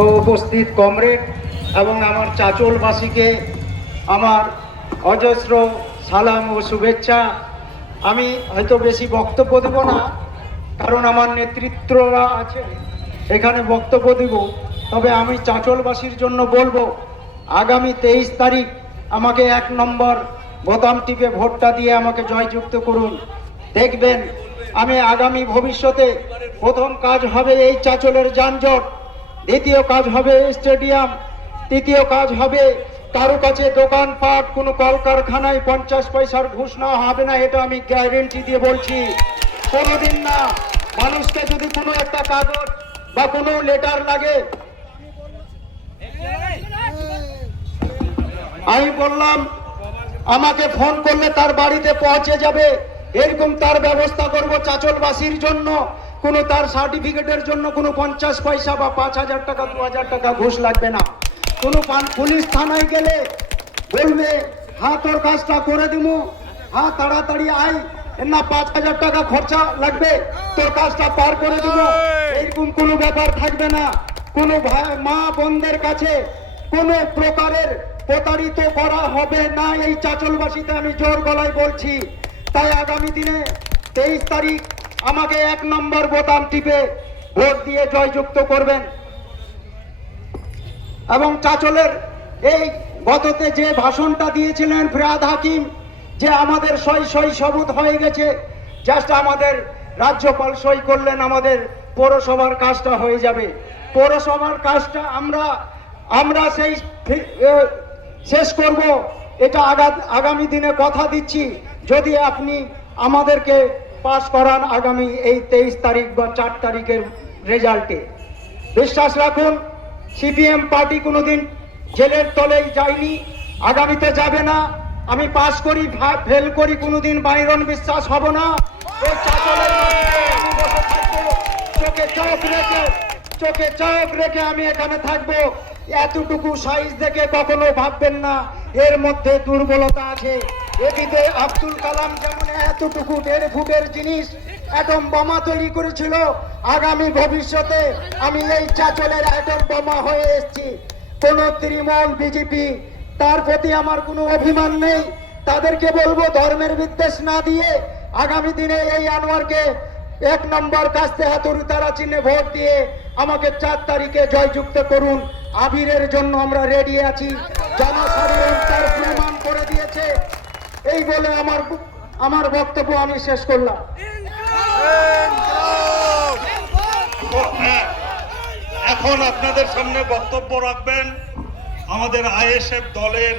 ও উপস্থিত কমরেড এবং আমার চাঁচলবাসীকে আমার অজস্র সালাম ও শুভেচ্ছা। আমি হয়তো বেশি বক্তব্য দেব না, কারণ আমার নেতৃত্বরা আছে এখানে বক্তব্য দেব। তবে আমি চাঁচলবাসীর জন্য বলবো, আগামী 23 তারিখ আমাকে 1 নম্বর বোতাম টিপে ভোটটা দিয়ে আমাকে জয়যুক্ত করুন। দেখবেন আমি আগামী ভবিষ্যতে প্রথম কাজ হবে এই চাঁচলের যানজট, দ্বিতীয় কাজ হবে স্টেডিয়াম, তৃতীয় কাজ হবে কারো কাছে দোকানপাট, কোনো কলকারখানায় 50 পয়সার ঘুষ নেওয়া হবে না, এটা আমি গ্যারেন্টি দিয়ে বলছি। কোনোদিন না। মানুষকে যদি কোনো একটা কাগজ বা কোনো লেটার লাগে, আমি বললাম আমাকে ফোন করলে তার বাড়িতে পৌঁছে যাবে, এরকম তার ব্যবস্থা করব চাঁচলবাসীর জন্য। কোনো তার সার্টিফিকেটের জন্য কোনো 50 পয়সা বা 5,000 টাকা 2,000 টাকা ঘুষ লাগবে না। কোনো পুলিশ থানায় গেলে বলবে, হ্যাঁ তোর কাজটা করে দিব, হ্যাঁ তাড়াতাড়ি আয়, না 5,000 টাকা খরচা লাগবে, তোর কাজটা পার করে দেব, এরকম কোনো ব্যাপার থাকবে না। কোনো ভাই মা বোনদের কাছে কোনো প্রকারের প্রতারিত করা হবে না, এই চাঁচলবাসীতে আমি জোর গলায় বলছি। তাই আগামী দিনে 23 তারিখ আমাকে 1 নম্বর বোতাম টিপে ভোট দিয়ে জয়যুক্ত করবেন। এবং চাঁচলের এই গততে যে ভাষণটা দিয়েছিলেন ফিরহাদ হাকিম, যে আমাদের সই সবুত হয়ে গেছে, জাস্ট আমাদের রাজ্যপাল সই করলেন, আমাদের পৌরসভার কাজটা হয়ে যাবে। পৌরসভার কাজটা আমরা সেই শেষ করব, এটা আগামী দিনে কথা দিচ্ছি। যদি আপনি আমাদেরকে পাস করান আগামী এই 23 তারিখ বা 4 তারিখের রেজাল্টে, বিশ্বাস রাখুন সিপিএম পার্টি কোনোদিন জেলের তলেই যায়নি, আগামীতে যাবে না। আমি পাস করি ফেল করি, কোনোদিন বাইরন বিশ্বাস হব না। ওই চাঁচলের আমি বসে থাকবো, চোখে চোখ রেখে আমি এখানে থাকবো। এতটুকু সাইজ দেখে কখনো ভাববেন না এর মধ্যে দুর্বলতা আছে। এদিকে আব্দুল কালাম যেমন এতটুকু 1.5 ফুটের জিনিস অ্যাটম বোমা তৈরি করেছিল, আগামী ভবিষ্যতে আমি এই চাঁচলের অ্যাটম বোমা হয়ে এসেছি। কোন তৃণমূল বিজেপি তার প্রতি আমার কোনো অভিমান নেই। তাদেরকে বলবো ধর্মের বিদ্বেষ না দিয়ে আগামী দিনে এই আনোয়ারকে 1 নম্বর কাস্তে হাতুড়ি তারা চিহ্নে ভোট দিয়ে আমাকে 4 তারিখে জয়যুক্ত করুন। আবিরের জন্য আমরা রেডি আছি, জনসাধারণ তার প্রমাণ করে দিয়েছে। এই বলে আমার বক্তব্য আমি শেষ করলাম। এখন আপনাদের সামনে বক্তব্য রাখবেন আমাদের আইএসএফ দলের